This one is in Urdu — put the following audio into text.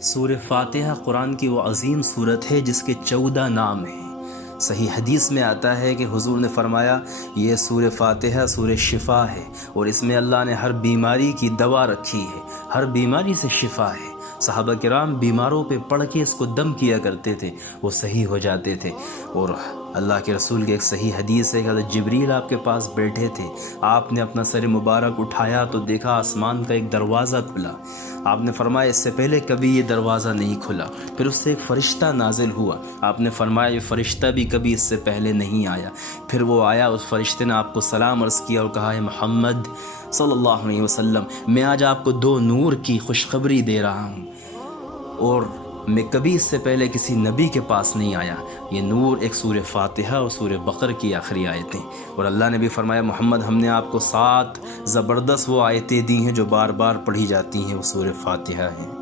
سورہ فاتحہ قرآن کی وہ عظیم سورت ہے جس کے 14 نام ہیں۔ صحیح حدیث میں آتا ہے کہ حضور نے فرمایا یہ سورہ فاتحہ سورہ شفا ہے، اور اس میں اللہ نے ہر بیماری کی دوا رکھی ہے، ہر بیماری سے شفا ہے۔ صحابہ کرام بیماروں پہ پڑھ کے اس کو دم کیا کرتے تھے، وہ صحیح ہو جاتے تھے۔ اور اللہ کے رسول کی ایک صحیح حدیث ہے کہ حضرت جبریل آپ کے پاس بیٹھے تھے، آپ نے اپنا سر مبارک اٹھایا تو دیکھا آسمان کا ایک دروازہ کھلا۔ آپ نے فرمایا اس سے پہلے کبھی یہ دروازہ نہیں کھلا۔ پھر اس سے ایک فرشتہ نازل ہوا، آپ نے فرمایا یہ فرشتہ بھی کبھی اس سے پہلے نہیں آیا۔ پھر وہ آیا، اس فرشتے نے آپ کو سلام عرض کیا اور کہا ہے محمد صلی اللہ علیہ وسلم، میں آج آپ کو 2 نور کی خوشخبری دے رہا ہوں، اور میں کبھی اس سے پہلے کسی نبی کے پاس نہیں آیا۔ یہ نور ایک سورہ فاتحہ اور سورہ بقرہ کی آخری آیتیں، اور اللہ نے بھی فرمایا محمد ہم نے آپ کو 7 زبردست وہ آیتیں دی ہیں جو بار بار پڑھی جاتی ہیں، وہ سورہ فاتحہ ہیں۔